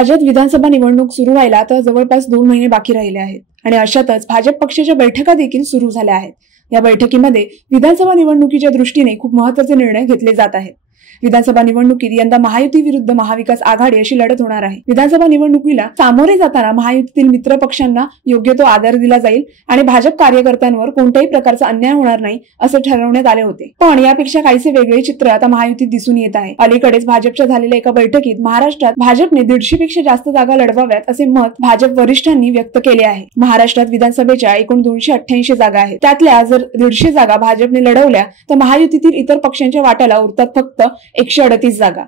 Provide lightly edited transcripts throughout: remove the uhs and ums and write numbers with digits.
राज्यात विधानसभा निवडणूक सुरू व्हायला आता जवळपास 2 महिने बाकी राहिले आहेत आणि अशातच भाजप पक्षाच्या बैठका देखील सुरू झाल्या आहेत। या बैठकीमध्ये विधानसभा निवडणुकीच्या दृष्टीने खूप महत्त्वाचे निर्णय घेतले जात आहेत। विधानसभा निवडणुकीत यंदा महायुती विरुद्ध महाविकास आघाडी अशी लढत होणार आहे। विधानसभा निवडणुकीला सामोरे जाताना महायुतीतील मित्र पक्षांना योग्य तो आदर दिला जाईल आणि भाजप कार्यकर्त्यांवर कोणत्याही प्रकारचा अन्याय होणार नाही असं ठरवण्यात आले होते। पण यापेक्षा काहीसे वेगळे चित्र आता महायुतीत दिसून येत आहे। अलीकडेच भाजपच्या झालेल्या एका बैठकीत महाराष्ट्रात भाजपने 150 पेक्षा जास्त जागा लढवाव्यात असे मत भाजप वरिष्ठांनी व्यक्त केले आहे। महाराष्ट्रात विधानसभेच्या एकूण 288 जागा आहेत। त्यातल्या जर 150 जागा भाजपने लढवल्या तर महायुतीतील इतर पक्षांच्या वाट्याला उरतात फक्त 138 जागा।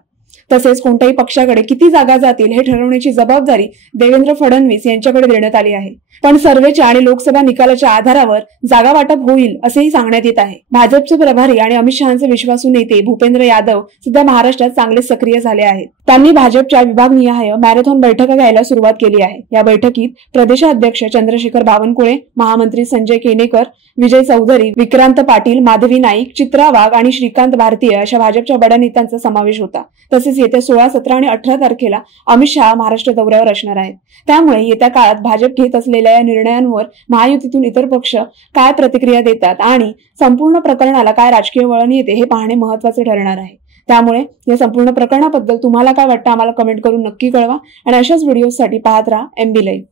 तसेच कोणत्याही पक्षाकडे किती जागा जातील हे ठरवण्याची जबाबदारी देवेंद्र फडणवीस यांच्याकडे देण्यात आली आहे। पण सर्वेच्या आणि लोकसभा निकालाच्या आधारावर जागा वाटप होईल असेही सांगण्यात येत आहे। भाजपचे प्रभारी आणि अमित शहाचे विश्वासू नेते भूपेंद्र यादव सध्या महाराष्ट्रात चांगले सक्रिय झाले आहेत। त्यांनी भाजपच्या विभागनिहाय मॅरेथॉन बैठका घ्यायला सुरुवात केली आहे। या बैठकीत प्रदेशाध्यक्ष चंद्रशेखर बावनकुळे, महामंत्री संजय केनेकर, विजय चौधरी, विक्रांत पाटील, माधवी नाईक, चित्रा वाघ आणि श्रीकांत भारतीय अशा भाजपच्या बड्या नेत्यांचा समावेश होता। तसेच येत्या 16, 17 आणि 18 तारखेला अमित शहा महाराष्ट्र दौऱ्यावर असणार आहेत। त्यामुळे येत्या काळात भाजप घेत असलेल्या या निर्णयांवर महायुतीतून इतर पक्ष काय प्रतिक्रिया देतात आणि संपूर्ण प्रकरणाला काय राजकीय वळण येते हे पाहणे महत्त्वाचे ठरणार आहे। त्यामुळे या संपूर्ण प्रकरणाबद्दल तुम्हाला काय वाटतं आम्हाला कमेंट करून नक्की कळवा आणि अशाच व्हिडिओसाठी पाहत राहा MB लाईव्ह।